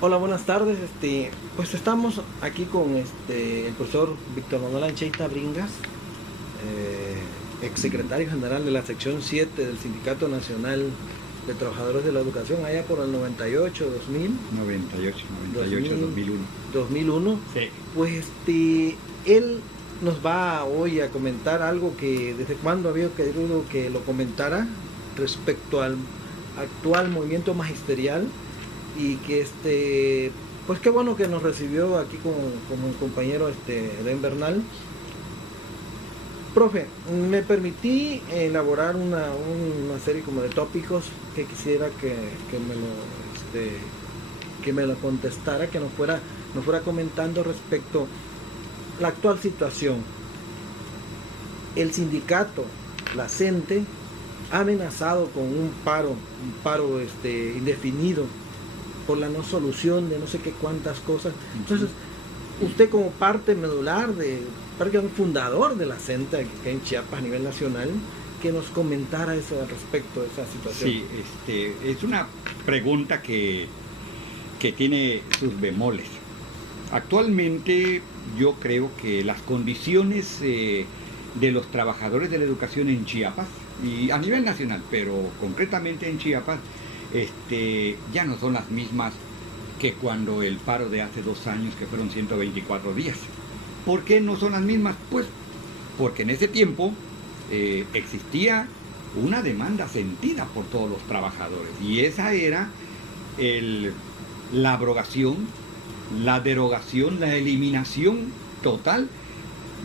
Hola, buenas tardes. Pues estamos aquí con el profesor Víctor Manuel Ancheita Bringas, exsecretario general de la sección 7 del Sindicato Nacional de Trabajadores de la Educación, allá por el 98, 2000, 98, 98, 2000, 2001. 2001. Sí. Pues él nos va hoy a comentar algo que desde cuando había querido que lo comentara respecto al actual movimiento magisterial y que pues qué bueno que nos recibió aquí como compañero Eden Bernal. Profe, me permití elaborar una serie como de tópicos que quisiera que me lo contestara, que nos fuera comentando respecto a la actual situación. El sindicato, la CENTE, ha amenazado con un paro indefinido por la no solución de no sé qué cuántas cosas. Entonces, usted como parte medular, prácticamente fundador de la CENTE aquí en Chiapas a nivel nacional, que nos comentara eso al respecto de esa situación. Sí, es una pregunta que tiene sus bemoles. Actualmente yo creo que las condiciones de los trabajadores de la educación en Chiapas, y a nivel nacional, pero concretamente en Chiapas, ya no son las mismas que cuando el paro de hace 2 años, que fueron 124 días. ¿Por qué no son las mismas? Pues porque en ese tiempo existía una demanda sentida por todos los trabajadores, y esa era la abrogación, la derogación, la eliminación total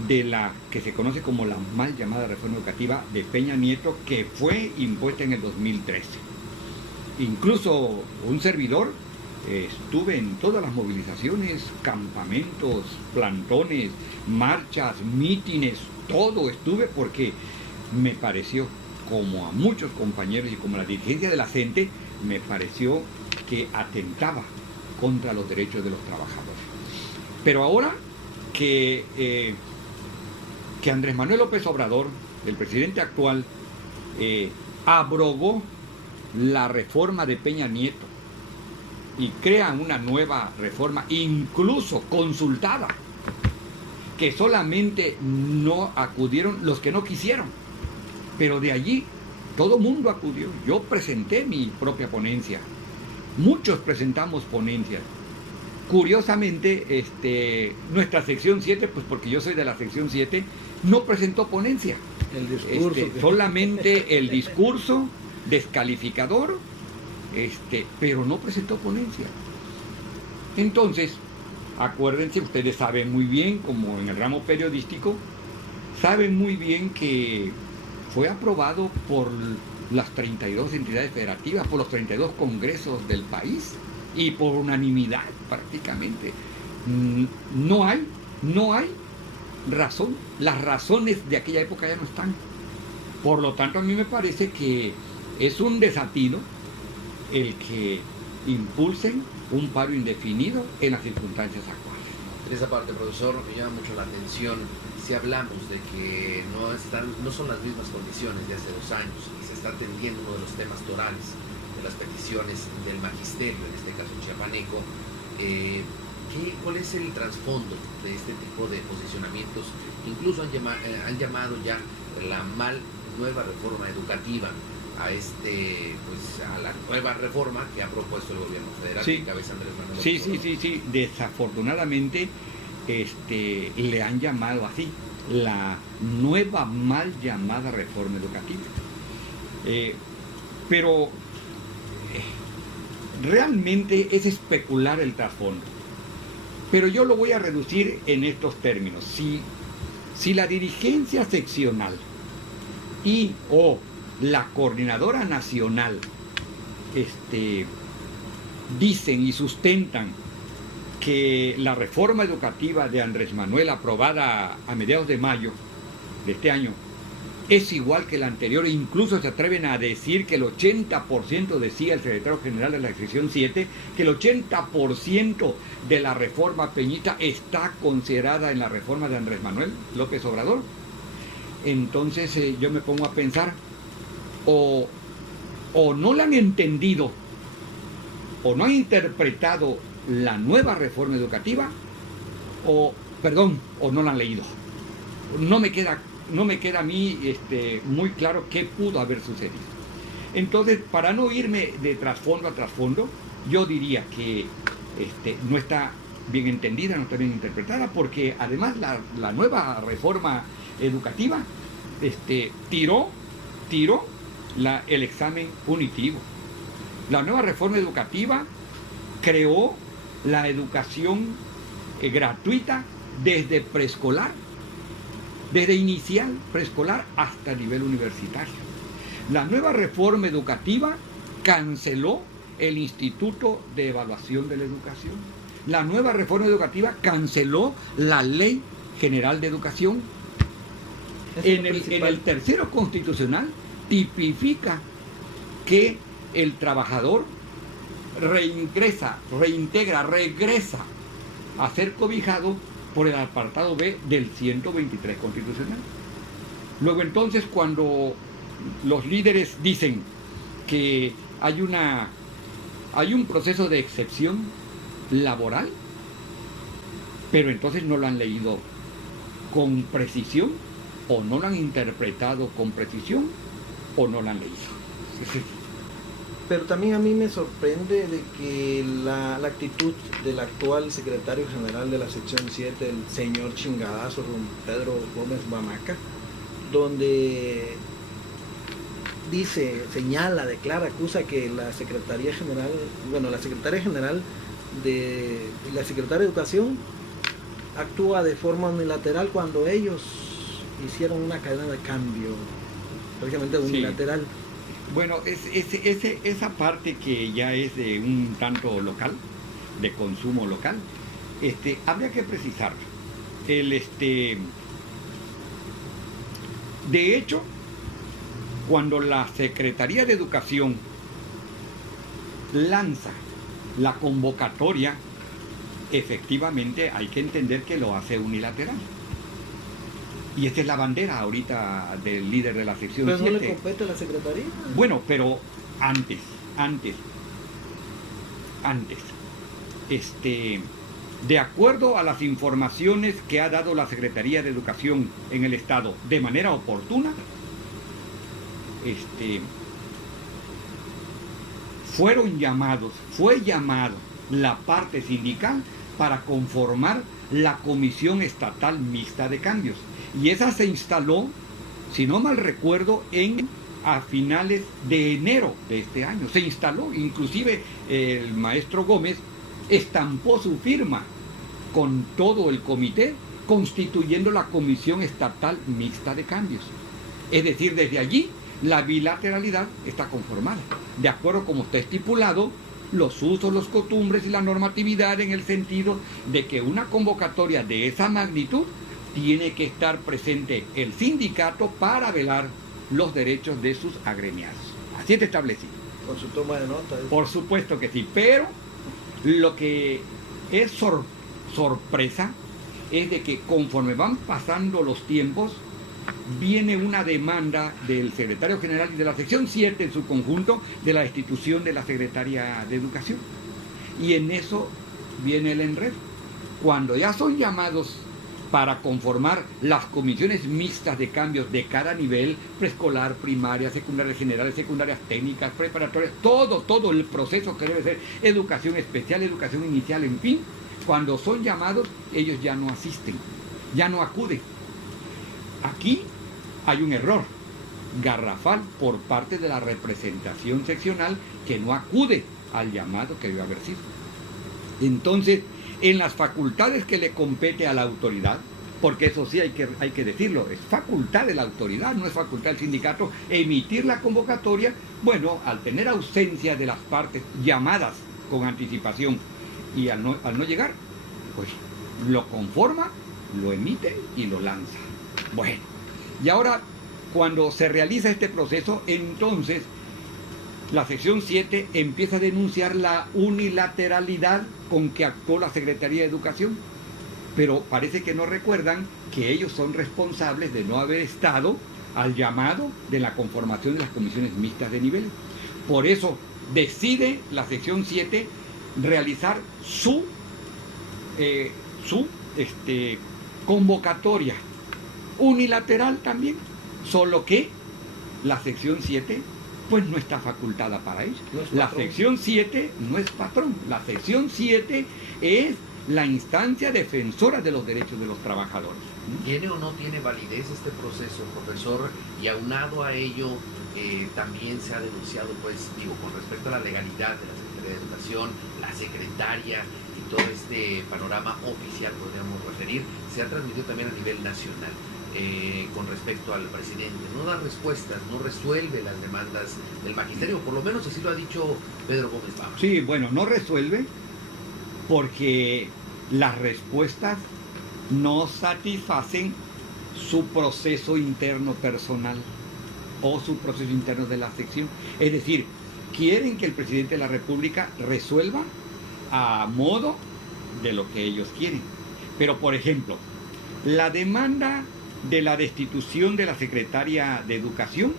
de la que se conoce como la mal llamada reforma educativa de Peña Nieto, que fue impuesta en el 2013. Incluso un servidor estuve en todas las movilizaciones, campamentos, plantones, marchas, mítines, todo estuve, porque me pareció, como a muchos compañeros y como a la dirigencia de la CENTE, me pareció que atentaba contra los derechos de los trabajadores. Pero ahora que Andrés Manuel López Obrador, el presidente actual, abrogó la reforma de Peña Nieto y crea una nueva reforma, incluso consultada, que solamente no acudieron los que no quisieron, pero de allí todo mundo acudió. Yo presenté mi propia ponencia, muchos presentamos ponencias. Curiosamente, nuestra sección 7, pues porque yo soy de la sección 7, no presentó ponencia. El discurso. Solamente el discurso descalificador, pero no presentó ponencia. Entonces, acuérdense, ustedes saben muy bien, como en el ramo periodístico, saben muy bien que fue aprobado por las 32 entidades federativas, por los 32 congresos del país, y por unanimidad prácticamente. No hay razón. Las razones de aquella época ya no están. Por lo tanto, a mí me parece que es un desatino el que impulsen un paro indefinido en las circunstancias actuales. En esa parte, profesor, me llama mucho la atención si hablamos de que no son las mismas condiciones de hace 2 años y se está atendiendo uno de los temas torales de las peticiones del magisterio, en este caso chiapaneco. ¿Cuál es el trasfondo de este tipo de posicionamientos? Incluso han llamado ya la nueva reforma educativa a la nueva reforma que ha propuesto el gobierno federal, Sí. que encabeza Andrés Manuel Sí, López sí, Obrador. sí, sí. Desafortunadamente, le han llamado así, la nueva mal llamada reforma educativa. Pero realmente es especular el trasfondo. Pero yo lo voy a reducir en estos términos. Si la dirigencia seccional o la coordinadora nacional dicen y sustentan que la reforma educativa de Andrés Manuel, aprobada a mediados de mayo de este año, es igual que la anterior, e incluso se atreven a decir que el 80%, decía el secretario general de la sección 7, que el 80% de la reforma Peñita está considerada en la reforma de Andrés Manuel López Obrador. Entonces yo me pongo a pensar, o no la han entendido, o no han interpretado la nueva reforma educativa o no la han leído. No me queda a mí muy claro qué pudo haber sucedido. Entonces, para no irme de trasfondo a trasfondo, yo diría que no está bien entendida, no está bien interpretada, porque además la nueva reforma educativa tiró el examen punitivo. La nueva reforma educativa creó la educación gratuita desde preescolar, desde inicial, preescolar, hasta nivel universitario. La nueva reforma educativa canceló el Instituto de Evaluación de la Educación. La nueva reforma educativa canceló la Ley General de Educación. En el tercero constitucional tipifica que el trabajador regresa a ser cobijado por el apartado B del 123 constitucional. Luego entonces, cuando los líderes dicen que hay un proceso de excepción laboral, pero entonces no lo han leído con precisión, o no lo han interpretado con precisión, o no lo han leído. Pero también a mí me sorprende de que la actitud del actual secretario general de la sección 7, el señor chingadazo don Pedro Gómez Bamaca, donde señala, declara, acusa que la secretaria general de la Secretaría de Educación actúa de forma unilateral cuando ellos hicieron una cadena de cambio, prácticamente unilateral. Sí. Bueno, esa parte que ya es de un tanto local, de consumo local, habría que precisar. De hecho, cuando la Secretaría de Educación lanza la convocatoria, efectivamente hay que entender que lo hace unilateral. Y esta es la bandera ahorita del líder de la sección 7. ¿Pero no le compete a la Secretaría? Bueno, pero antes. De acuerdo a las informaciones que ha dado la Secretaría de Educación en el Estado de manera oportuna, fue llamado la parte sindical para conformar la Comisión Estatal Mixta de Cambios. Y esa se instaló, si no mal recuerdo, a finales de enero de este año. Se instaló, inclusive el maestro Gómez estampó su firma con todo el comité, constituyendo la Comisión Estatal Mixta de Cambios. Es decir, desde allí la bilateralidad está conformada, de acuerdo como está estipulado los usos, los costumbres y la normatividad, en el sentido de que una convocatoria de esa magnitud tiene que estar presente el sindicato para velar los derechos de sus agremiados. Así está establecido. Con su toma de nota. Por supuesto que sí, pero lo que es sorpresa es de que conforme van pasando los tiempos, viene una demanda del secretario general y de la sección 7 en su conjunto de la destitución de la secretaria de Educación. Y en eso viene el enredo. Cuando ya son llamados para conformar las comisiones mixtas de cambios de cada nivel, preescolar, primaria, secundaria generales, secundarias técnicas, preparatorias, todo el proceso que debe ser educación especial, educación inicial, en fin, cuando son llamados, ellos ya no asisten, ya no acuden. Aquí hay un error garrafal por parte de la representación seccional, que no acude al llamado que debe haber sido. Entonces, en las facultades que le compete a la autoridad, porque eso sí hay que decirlo, es facultad de la autoridad, no es facultad del sindicato emitir la convocatoria. Bueno, al tener ausencia de las partes llamadas con anticipación y al no llegar, pues lo conforma, lo emite y lo lanza. Bueno, y ahora cuando se realiza este proceso, entonces la sección 7 empieza a denunciar la unilateralidad con que actuó la Secretaría de Educación, pero parece que no recuerdan que ellos son responsables de no haber estado al llamado de la conformación de las comisiones mixtas de nivel. Por eso decide la sección 7 realizar su convocatoria unilateral también, solo que la sección 7 pues no está facultada para ello. No es la patrón. sección 7 no es patrón, la sección 7 es la instancia defensora de los derechos de los trabajadores. ¿Tiene o no tiene validez este proceso, profesor? Y aunado a ello, también se ha denunciado, pues, digo, con respecto a la legalidad de la Secretaría de Educación, la secretaria y todo este panorama oficial, podríamos referir, se ha transmitido también a nivel nacional. Con respecto al presidente, no da respuestas, no resuelve las demandas del magisterio, por lo menos así lo ha dicho Pedro Gómez Bama. Sí, bueno, no resuelve porque las respuestas no satisfacen su proceso interno personal o su proceso interno de la sección. Es decir, quieren que el presidente de la República resuelva a modo de lo que ellos quieren. Pero, por ejemplo, la demanda de la destitución de la secretaria de Educación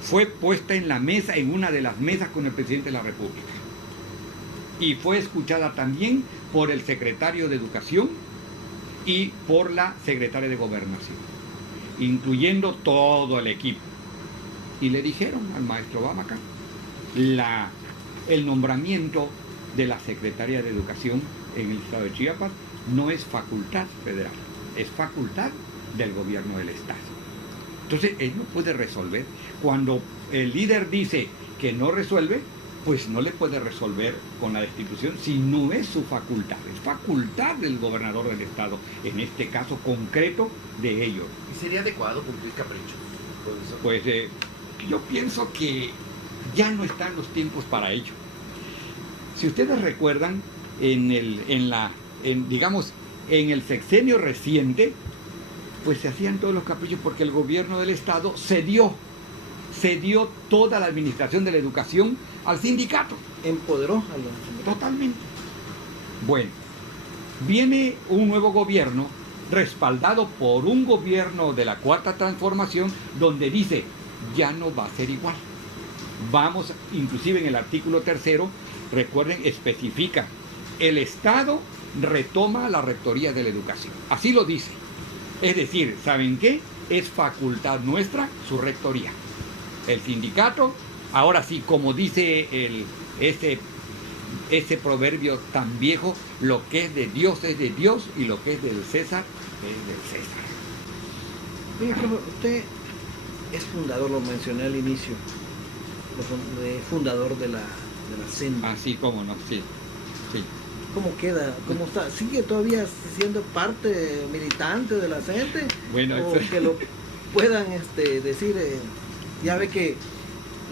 fue puesta en la mesa, en una de las mesas con el presidente de la República. Y fue escuchada también por el secretario de Educación y por la secretaria de Gobernación, incluyendo todo el equipo. Y le dijeron al maestro Bamaca, el nombramiento de la secretaria de Educación en el estado de Chiapas no es facultad federal, es facultad del gobierno del estado. Entonces él no puede resolver. Cuando el líder dice que no resuelve, pues no le puede resolver con la destitución si no es su facultad. Es facultad del gobernador del estado, en este caso concreto de ellos. ¿Y sería adecuado cumplir caprichos, profesor? Pues yo pienso que ya no están los tiempos para ello. Si ustedes recuerdan, en el sexenio reciente, pues se hacían todos los caprichos porque el gobierno del estado cedió toda la administración de la educación al sindicato. Empoderó a los... Totalmente. Bueno, viene un nuevo gobierno respaldado por un gobierno de la Cuarta Transformación donde dice, ya no va a ser igual. Vamos, inclusive en el artículo 3, recuerden, especifica, el Estado retoma la rectoría de la educación. Así lo dice. Es decir, ¿saben qué? Es facultad nuestra su rectoría. El sindicato, ahora sí, como dice ese proverbio tan viejo, lo que es de Dios y lo que es del César es del César. Oye, profe, usted es fundador, lo mencioné al inicio, fundador de la CENTE. Así como no, sí. ¿Cómo queda? ¿Cómo está? ¿Sigue todavía siendo parte militante de la CENTE? Bueno, o que lo puedan decir, ya ve que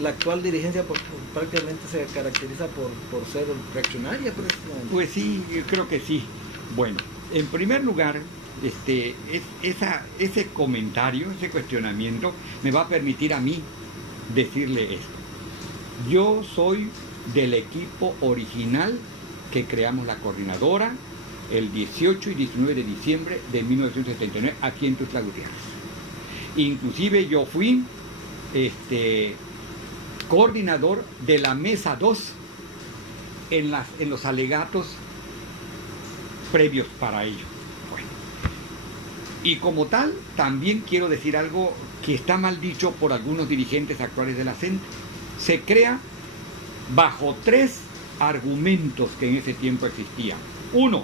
la actual dirigencia prácticamente se caracteriza por ser reaccionaria, precisamente. Pues sí, yo creo que sí. Bueno, en primer lugar, ese comentario, ese cuestionamiento me va a permitir a mí decirle esto. Yo soy del equipo original que creamos la coordinadora el 18 y 19 de diciembre de 1979 aquí en Tuxtla Gutiérrez. Inclusive yo fui coordinador de la mesa 2 en los alegatos previos para ello. Bueno, y como tal, también quiero decir algo que está mal dicho por algunos dirigentes actuales de la CENTE. Se crea bajo 3 argumentos que en ese tiempo existían. Uno,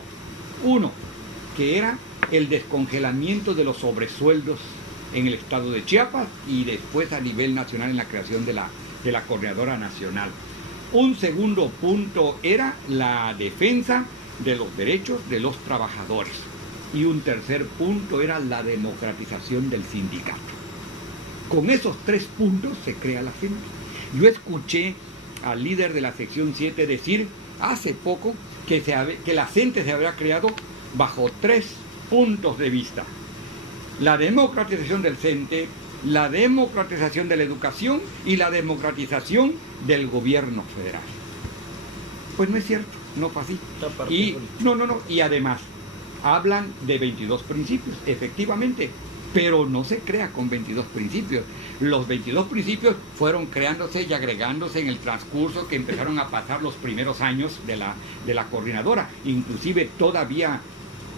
que era el descongelamiento de los sobresueldos en el estado de Chiapas y después a nivel nacional en la creación de la Coordinadora Nacional. Un segundo punto era la defensa de los derechos de los trabajadores. Y un tercer punto era la democratización del sindicato. Con esos 3 puntos se crea la CENTE. Yo escuché al líder de la sección 7 decir hace poco que la CENTE se habría creado bajo 3 puntos de vista: la democratización del CENTE, la democratización de la educación y la democratización del gobierno federal. Pues no es cierto, no fue así. Y además hablan de 22 principios. Efectivamente, pero no se crea con 22 principios. Los 22 principios fueron creándose y agregándose en el transcurso que empezaron a pasar los primeros años de la coordinadora. Inclusive todavía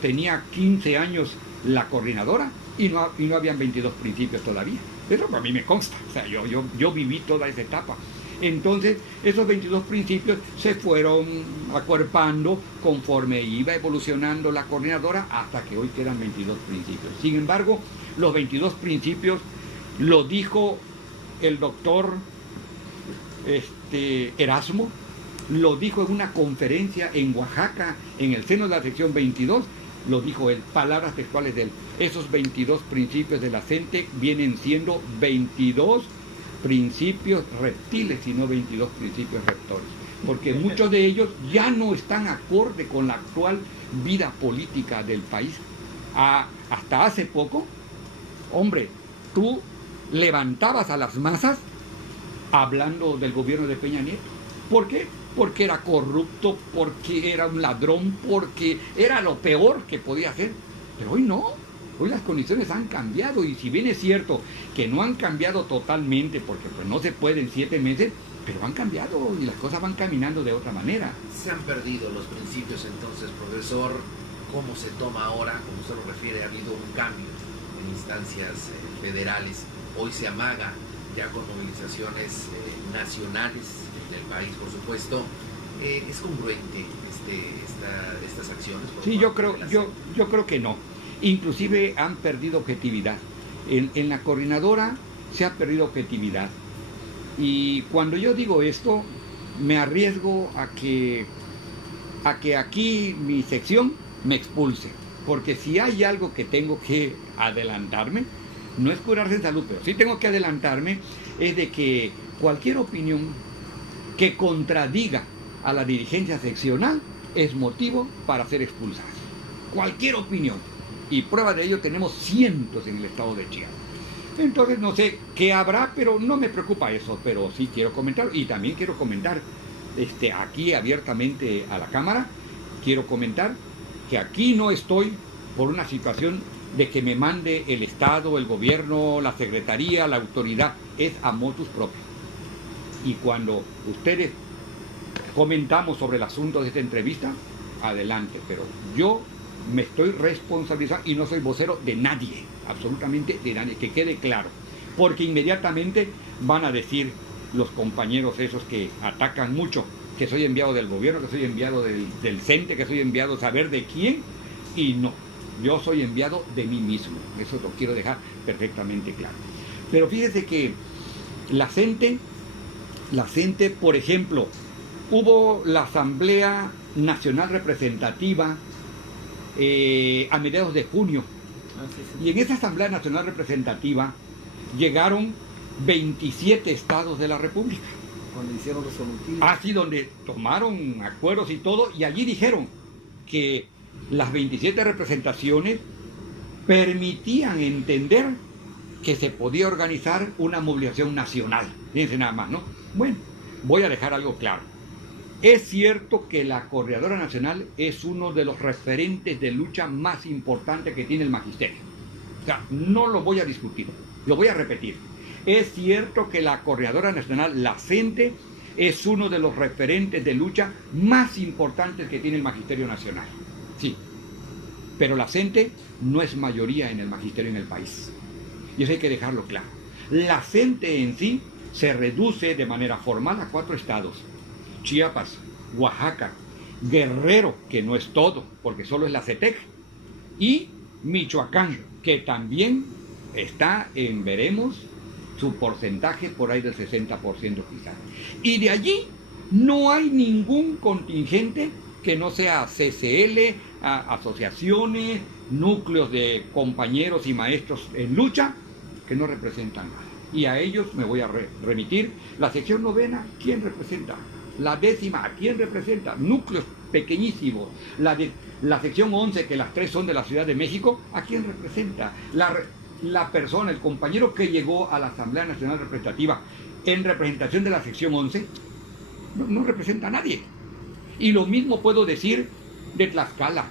tenía 15 años la coordinadora y no habían 22 principios todavía. Eso a mí me consta, o sea, yo viví toda esa etapa. Entonces, esos 22 principios se fueron acuerpando conforme iba evolucionando la coordinadora hasta que hoy quedan 22 principios. Sin embargo, los 22 principios lo dijo el doctor Erasmo, lo dijo en una conferencia en Oaxaca, en el seno de la sección 22, lo dijo él, palabras textuales de él. Esos 22 principios de la CENTE vienen siendo 22 principios reptiles y no 22 principios rectores, porque muchos de ellos ya no están acorde con la actual vida política del país. Hasta hace poco, hombre, tú levantabas a las masas hablando del gobierno de Peña Nieto. ¿Por qué? Porque era corrupto, porque era un ladrón, porque era lo peor que podía hacer. Pero hoy no. Hoy las condiciones han cambiado, y si bien es cierto que no han cambiado totalmente, porque pues no se puede en 7 meses, pero han cambiado y las cosas van caminando de otra manera. Se han perdido los principios entonces, profesor. ¿Cómo se toma ahora? Como usted lo refiere, ha habido un cambio en instancias federales. Hoy se amaga ya con movilizaciones nacionales del país, por supuesto. ¿Es congruente estas acciones? Sí, yo creo que no. Inclusive han perdido objetividad. En la coordinadora se ha perdido objetividad. Y cuando yo digo esto, me arriesgo a que aquí mi sección me expulse. Porque si hay algo que tengo que adelantarme, no es curarse en salud, pero sí tengo que adelantarme, es de que cualquier opinión que contradiga a la dirigencia seccional es motivo para ser expulsada. Cualquier opinión. Y prueba de ello tenemos cientos en el estado de Chiapas. Entonces no sé qué habrá, pero no me preocupa eso, pero sí quiero comentar. Y también quiero comentar aquí abiertamente a la Cámara, quiero comentar que aquí no estoy por una situación de que me mande el Estado, el gobierno, la Secretaría, la autoridad, es a motus propio. Y cuando ustedes comentamos sobre el asunto de esta entrevista, adelante, pero yo me estoy responsabilizando y no soy vocero de nadie, absolutamente de nadie, que quede claro, porque inmediatamente van a decir los compañeros esos que atacan mucho, que soy enviado del gobierno, que soy enviado del CENTE, que soy enviado saber de quién, y no, yo soy enviado de mí mismo, eso lo quiero dejar perfectamente claro. Pero fíjese que la CENTE, por ejemplo, hubo la Asamblea Nacional Representativa a mediados de junio. Y en esa Asamblea Nacional Representativa llegaron 27 estados de la República. Cuando hicieron resolutivos. Así donde tomaron acuerdos y todo, y allí dijeron que las 27 representaciones permitían entender que se podía organizar una movilización nacional. Fíjense nada más, ¿no? Bueno, voy a dejar algo claro. Es cierto que la Coordinadora Nacional es uno de los referentes de lucha más importantes que tiene el magisterio. O sea, no lo voy a discutir, lo voy a repetir. Es cierto que la Coordinadora Nacional, la CENTE, es uno de los referentes de lucha más importantes que tiene el Magisterio Nacional. Sí, pero la CENTE no es mayoría en el magisterio en el país. Y eso hay que dejarlo claro. La CENTE en sí se reduce de manera formal a 4 estados. Chiapas, Oaxaca, Guerrero, que no es todo, porque solo es la CETEC, y Michoacán, que también está en, veremos, su porcentaje por ahí del 60% quizás. Y de allí no hay ningún contingente que no sea CCL, asociaciones, núcleos de compañeros y maestros en lucha, que no representan nada. Y a ellos me voy a remitir. La sección 9, ¿quién representa? La 10ª, ¿a quién representa? Núcleos pequeñísimos. La sección 11, que las 3 son de la Ciudad de México, ¿a quién representa? La persona, el compañero que llegó a la Asamblea Nacional Representativa en representación de la sección 11, no representa a nadie. Y lo mismo puedo decir de Tlaxcala,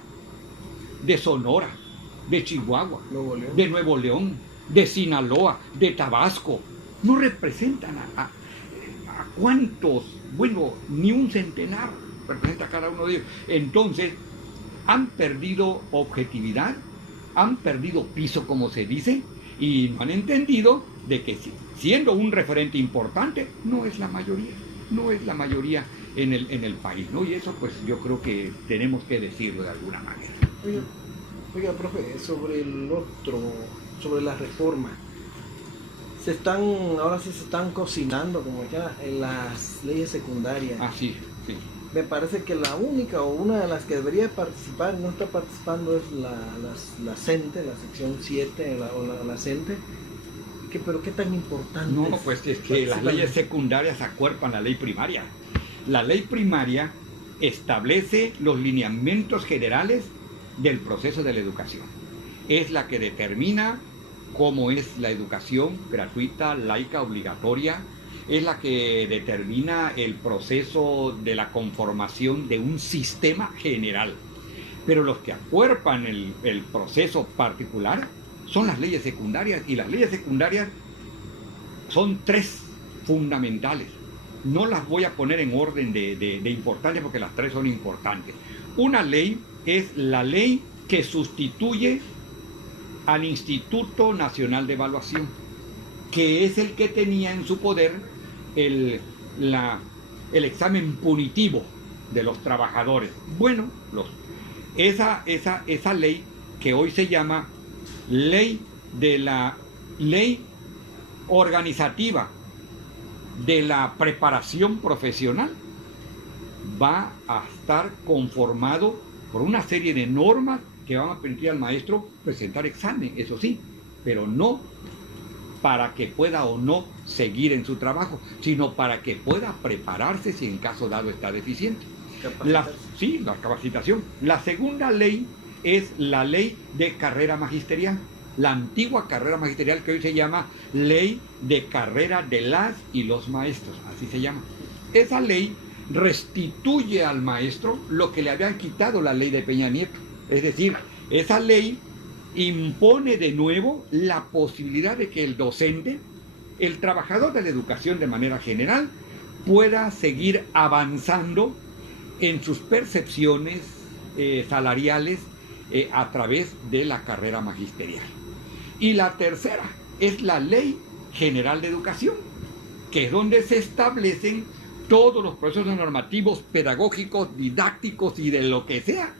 de Sonora, de Chihuahua, Nuevo León. de Nuevo León, de Sinaloa, de Tabasco. No representan a cuántos, bueno, ni un centenar representa cada uno de ellos. Entonces, han perdido objetividad, han perdido piso, como se dice, y no han entendido de que siendo un referente importante, no es la mayoría en el país, ¿no? Y eso pues yo creo que tenemos que decirlo de alguna manera. Oiga, profe, sobre la reforma, ahora sí se están cocinando, como ya, en las leyes secundarias. Ah, sí, sí. Me parece que la única o una de las que debería participar, no está participando, es la CENTE, la sección 7, la CENTE. Pero qué tan importante. No, pues es que las leyes secundarias acuerpan la ley primaria. La ley primaria establece los lineamientos generales del proceso de la educación. Es la que determina cómo es la educación gratuita, laica, obligatoria. Es la que determina el proceso de la conformación de un sistema general. Pero los que acuerpan el proceso particular son las leyes secundarias, y las leyes secundarias son 3 fundamentales. No las voy a poner en orden de importancia porque las 3 son importantes. Una ley es la ley que sustituye al Instituto Nacional de Evaluación, que es el que tenía en su poder el examen punitivo de los trabajadores. Bueno, esa ley que hoy se llama ley organizativa de la preparación profesional, va a estar conformado por una serie de normas que van a permitir al maestro presentar examen, eso sí, pero no para que pueda o no seguir en su trabajo, sino para que pueda prepararse si en caso dado está deficiente. La capacitación. La segunda ley es la ley de carrera magisterial, la antigua carrera magisterial que hoy se llama Ley de Carrera de las y los Maestros, así se llama. Esa ley restituye al maestro lo que le habían quitado la ley de Peña Nieto. Es decir, esa ley impone de nuevo la posibilidad de que el docente, el trabajador de la educación de manera general, pueda seguir avanzando en sus percepciones salariales a través de la carrera magisterial. Y la tercera es la Ley General de Educación, que es donde se establecen todos los procesos normativos, pedagógicos, didácticos y de lo que sea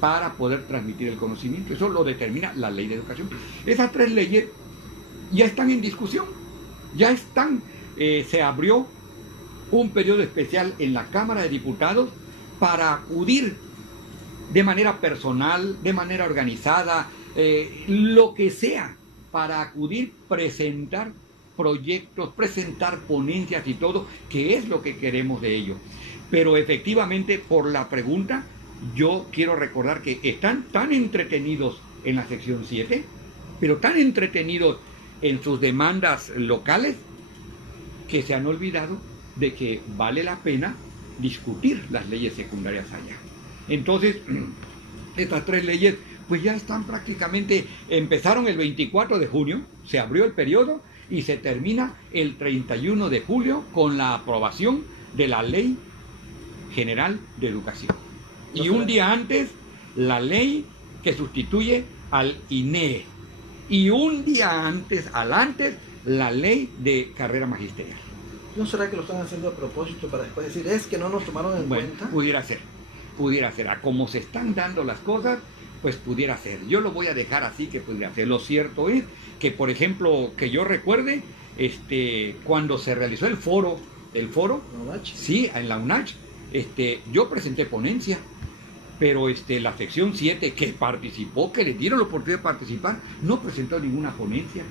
para poder transmitir el conocimiento. Eso lo determina la Ley de Educación. Esas 3 leyes ya están en discusión, ya están, se abrió un periodo especial en la Cámara de Diputados para acudir de manera personal, de manera organizada, lo que sea, para acudir, presentar proyectos, presentar ponencias y todo, que es lo que queremos de ellos. Pero efectivamente, por la pregunta, yo quiero recordar que están tan entretenidos en la sección 7, pero tan entretenidos en sus demandas locales, que se han olvidado de que vale la pena discutir las leyes secundarias allá. Entonces, estas 3 leyes pues ya están prácticamente, empezaron el 24 de junio, se abrió el periodo y se termina el 31 de julio con la aprobación de la Ley General de Educación. Y un día antes, la ley que sustituye al INEE. Y un día antes, la Ley de Carrera Magisterial. ¿No será que lo están haciendo a propósito para después decir, es que no nos tomaron en cuenta? Pudiera ser. A cómo se están dando las cosas, pues pudiera ser. Yo lo voy a dejar así, que pudiera ser. Lo cierto es que, por ejemplo, que yo recuerde, cuando se realizó el foro, sí, en la UNACH, yo presenté ponencia, pero la sección 7 que participó, que le dieron la oportunidad de participar, no presentó ninguna ponencia.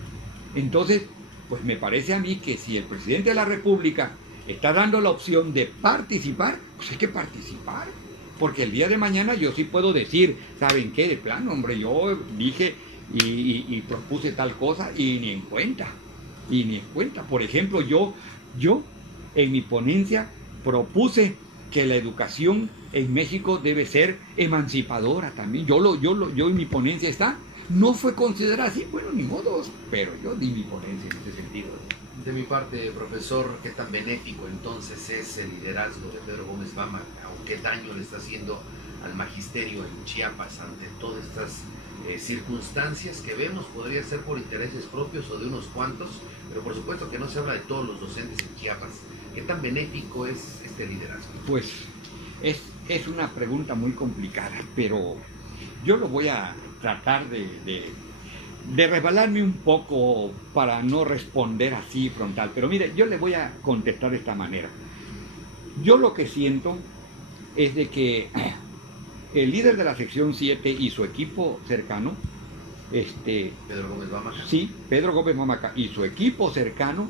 Entonces, pues me parece a mí que si el presidente de la República está dando la opción de participar, pues hay que participar. Porque el día de mañana yo sí puedo decir, ¿saben qué? De plano, hombre, yo dije y propuse tal cosa y ni en cuenta. Por ejemplo, yo en mi ponencia propuse que la educación en México debe ser emancipadora también. Yo en mi ponencia está, no fue considerada así. Bueno, ni modos, pero yo di mi ponencia en ese sentido. De mi parte, profesor, ¿qué tan benéfico entonces es el liderazgo de Pedro Gómez Bama? ¿O qué daño le está haciendo al magisterio en Chiapas ante todas estas circunstancias que vemos? Podría ser por intereses propios o de unos cuantos, pero por supuesto que no se habla de todos los docentes en Chiapas. ¿Qué tan benéfico es este liderazgo? Pues es una pregunta muy complicada, pero yo lo voy a tratar de resbalarme un poco para no responder así frontal. Pero mire, yo le voy a contestar de esta manera. Yo lo que siento es de que el líder de la sección 7 y su equipo cercano, Pedro Gómez Bamaca. Sí, Pedro Gómez Bamaca y su equipo cercano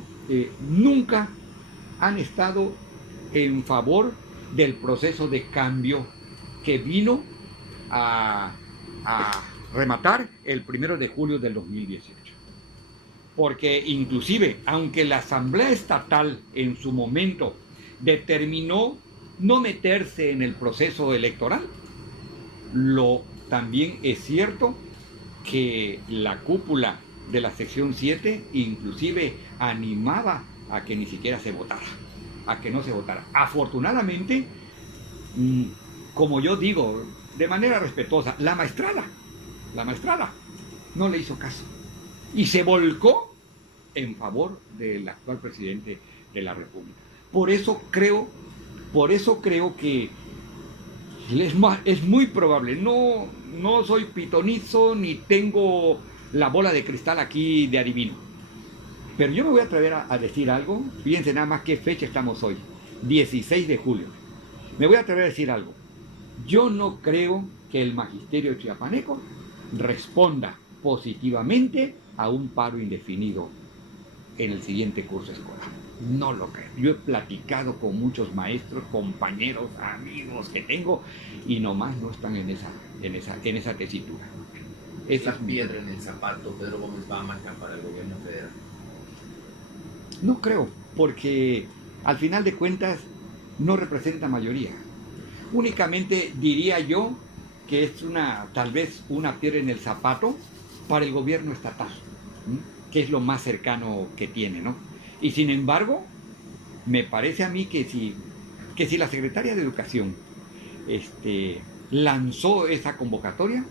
nunca han estado en favor del proceso de cambio que vino a rematar el 1 de julio del 2018. Porque inclusive, aunque la Asamblea Estatal en su momento determinó no meterse en el proceso electoral, también es cierto que la cúpula de la sección 7 inclusive animaba a que ni siquiera se votara, a que no se votara. Afortunadamente, como yo digo, de manera respetuosa, la maestrada no le hizo caso y se volcó en favor del actual presidente de la República. Por eso creo que es muy probable, no soy pitonizo ni tengo la bola de cristal aquí de adivino, pero yo me voy a atrever a decir algo. Fíjense nada más qué fecha estamos hoy, 16 de julio. Me voy a atrever a decir algo. Yo no creo que el magisterio chiapaneco responda positivamente a un paro indefinido en el siguiente curso escolar. No lo creo. Yo he platicado con muchos maestros, compañeros, amigos que tengo y nomás no están en esa tesitura. Esa piedra en el zapato, Pedro Gómez Bamaca, para el gobierno federal. No creo, porque al final de cuentas no representa mayoría. Únicamente diría yo que es tal vez una piedra en el zapato para el gobierno estatal, que es lo más cercano que tiene, ¿no? Y sin embargo, me parece a mí que si la secretaria de Educación lanzó esa convocatoria,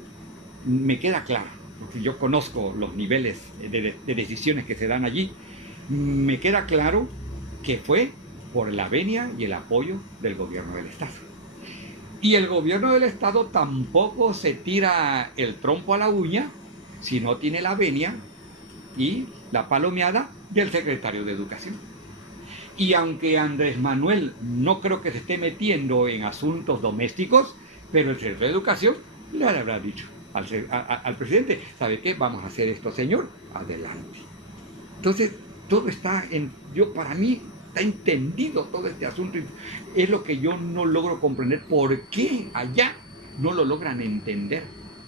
me queda claro, porque yo conozco los niveles de decisiones que se dan allí, me queda claro que fue por la venia y el apoyo del gobierno del Estado. Y el gobierno del Estado tampoco se tira el trompo a la uña si no tiene la venia y la palomeada del secretario de Educación. Y aunque Andrés Manuel no creo que se esté metiendo en asuntos domésticos, pero el secretario de Educación le habrá dicho al presidente, ¿sabe qué? Vamos a hacer esto, señor, adelante. Entonces, todo está para mí está entendido todo este asunto. Es lo que yo no logro comprender. ¿Por qué allá no lo logran entender?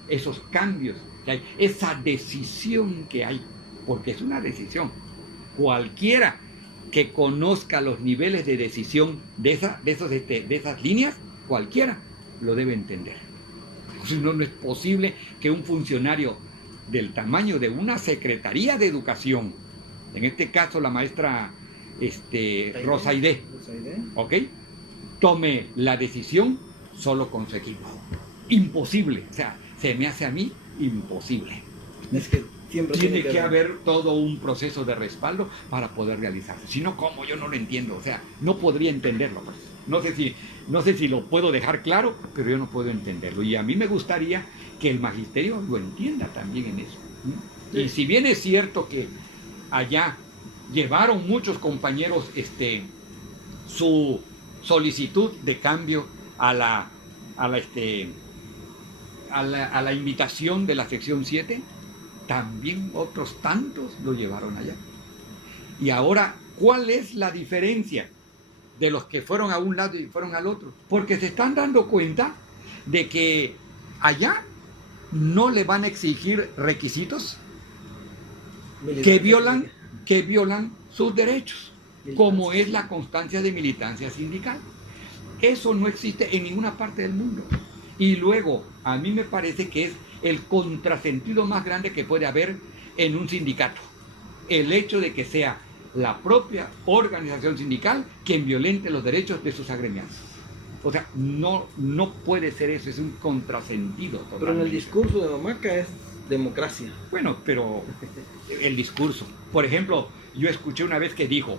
Esos cambios que hay, esa decisión que hay, porque es una decisión. Cualquiera que conozca los niveles de decisión de esas líneas, cualquiera lo debe entender. Si no es posible que un funcionario del tamaño de una Secretaría de Educación, en este caso la maestra Rosaide, ¿ok?, tome la decisión solo con su equipo. Imposible, o sea, se me hace a mí imposible. Es que siempre tiene que haber todo un proceso de respaldo para poder realizarse. Si no, ¿cómo? Yo no lo entiendo, o sea, no podría entenderlo, pues. No sé si lo puedo dejar claro, pero yo no puedo entenderlo. Y a mí me gustaría que el magisterio lo entienda también en eso. Sí. Y si bien es cierto que allá llevaron muchos compañeros su solicitud de cambio a la invitación de la sección 7, también otros tantos lo llevaron allá. Y ahora, ¿cuál es la diferencia de los que fueron a un lado y fueron al otro? Porque se están dando cuenta de que allá no le van a exigir requisitos que violan sus derechos, como es la constancia de militancia sindical. Eso no existe en ninguna parte del mundo. Y luego, a mí me parece que es el contrasentido más grande que puede haber en un sindicato. El hecho de que sea la propia organización sindical quien violente los derechos de sus agremiados. O sea, no puede ser eso, es un contrasentido totalmente. Pero en el discurso de Mamaca es democracia. Bueno, pero el discurso. Por ejemplo, yo escuché una vez que dijo,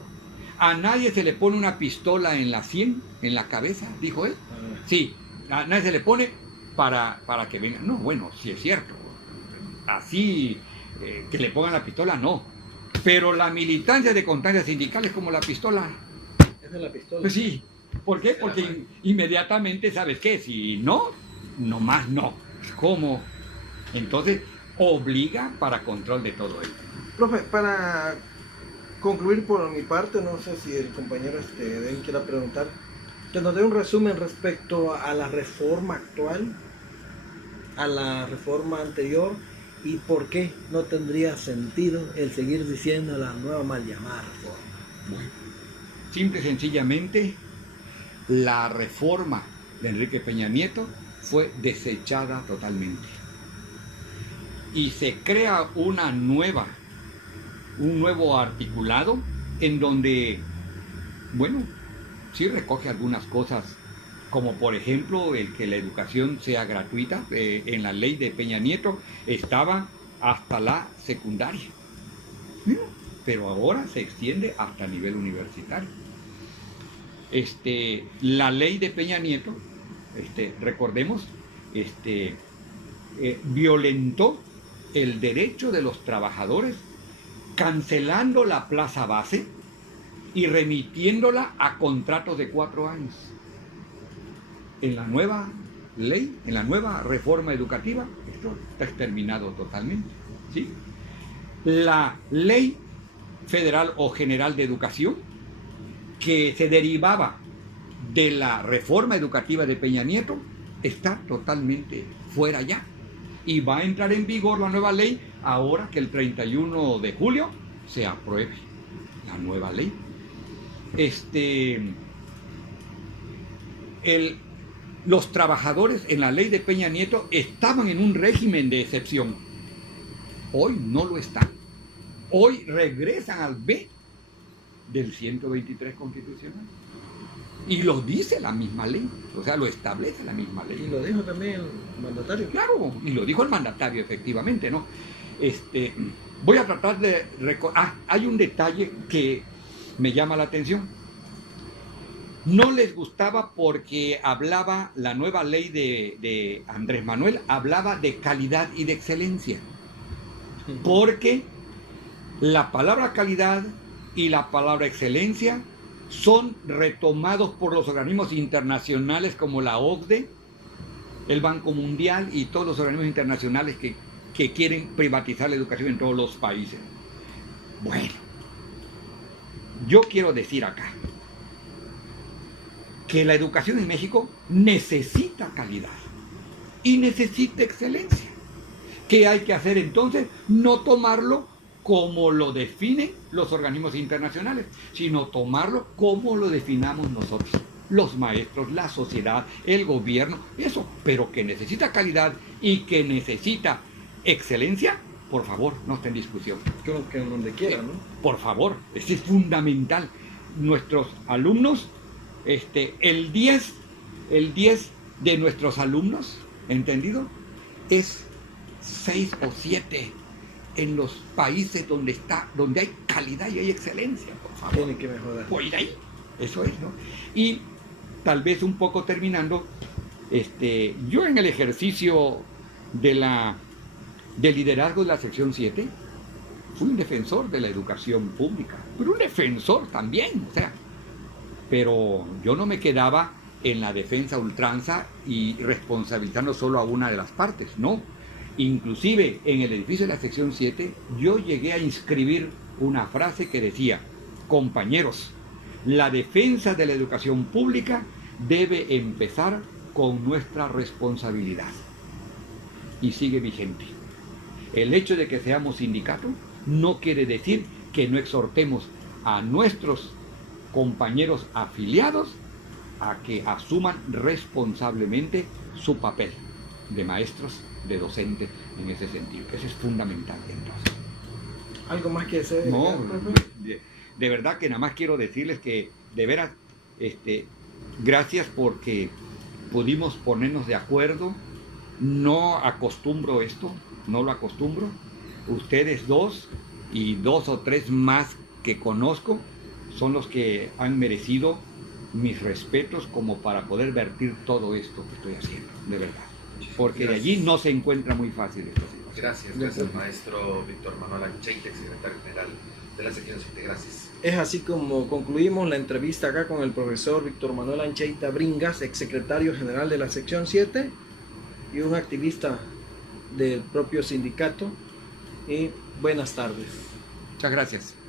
a nadie se le pone una pistola en la sien, en la cabeza, dijo él. Sí, a nadie se le pone para que venga. No, bueno, sí es cierto. Así, que le pongan la pistola, no. Pero la militancia de constancia sindical es como la pistola. Esa es la pistola. Pues sí. ¿Por qué? Porque inmediatamente, ¿sabes qué? Si no, nomás no. ¿Cómo? Entonces, obliga para control de todo ello. Profe, para concluir por mi parte, no sé si el compañero Den quiera preguntar, que nos dé un resumen respecto a la reforma actual, a la reforma anterior, y por qué no tendría sentido el seguir diciendo la nueva mal llamada reforma. Bueno, simple y sencillamente, la reforma de Enrique Peña Nieto fue desechada totalmente. Y se crea un nuevo articulado en donde, bueno, sí recoge algunas cosas, como por ejemplo el que la educación sea gratuita. En la ley de Peña Nieto estaba hasta la secundaria, pero ahora se extiende hasta nivel universitario. La ley de Peña Nieto, recordemos, violentó el derecho de los trabajadores, cancelando la plaza base y remitiéndola a contratos de 4 años. En la nueva ley, en la nueva reforma educativa, esto está exterminado totalmente, ¿sí? La ley federal o general de educación, que se derivaba de la reforma educativa de Peña Nieto, está totalmente fuera ya. Y va a entrar en vigor la nueva ley ahora que el 31 de julio se apruebe la nueva ley. Los trabajadores en la ley de Peña Nieto estaban en un régimen de excepción. Hoy no lo están. Hoy regresan al B del 123 constitucional. Y lo dice la misma ley, o sea, lo establece la misma ley. Y lo dijo también el mandatario. Claro, y lo dijo el mandatario, efectivamente, ¿no? Voy a tratar de recordar. Hay un detalle que me llama la atención. No les gustaba porque hablaba, la nueva ley de Andrés Manuel, hablaba de calidad y de excelencia. Porque la palabra calidad y la palabra excelencia son retomados por los organismos internacionales como la OCDE, el Banco Mundial y todos los organismos internacionales que quieren privatizar la educación en todos los países. Bueno, yo quiero decir acá que la educación en México necesita calidad y necesita excelencia. ¿Qué hay que hacer entonces? No tomarlo como lo definen los organismos internacionales, sino tomarlo como lo definamos nosotros, los maestros, la sociedad, el gobierno, eso, pero que necesita calidad y que necesita excelencia, por favor, no esté en discusión. Creo que donde quiera, ¿no? Por favor, eso es fundamental. Nuestros alumnos, el 10 de nuestros alumnos, ¿entendido? Es 6 o 7 en los países donde hay calidad y hay excelencia, por favor. Tiene que mejorar. Pues ir ahí, eso es, ¿no? Y tal vez un poco terminando, yo en el ejercicio del liderazgo de la sección 7, fui un defensor de la educación pública, pero un defensor también, o sea, pero yo no me quedaba en la defensa a ultranza y responsabilizando solo a una de las partes, no. Inclusive en el edificio de la sección 7 yo llegué a inscribir una frase que decía: compañeros, la defensa de la educación pública debe empezar con nuestra responsabilidad. Y sigue vigente. El hecho de que seamos sindicato no quiere decir que no exhortemos a nuestros compañeros afiliados a que asuman responsablemente su papel. de maestros, de docentes en ese sentido. Eso es fundamental entonces. ¿Algo más que hacer? No, de verdad que nada más quiero decirles que de veras, gracias porque pudimos ponernos de acuerdo. No acostumbro esto, no lo acostumbro. Ustedes dos y 2 o 3 más que conozco son los que han merecido mis respetos como para poder vertir todo esto que estoy haciendo, de verdad. Porque de allí no se encuentra muy fácil esto. Gracias, maestro Víctor Manuel Ancheita, secretario general de la sección 7. Gracias. Es así como concluimos la entrevista acá con el profesor Víctor Manuel Ancheita Bringas, exsecretario general de la sección 7 y un activista del propio sindicato. Y buenas tardes. Muchas gracias.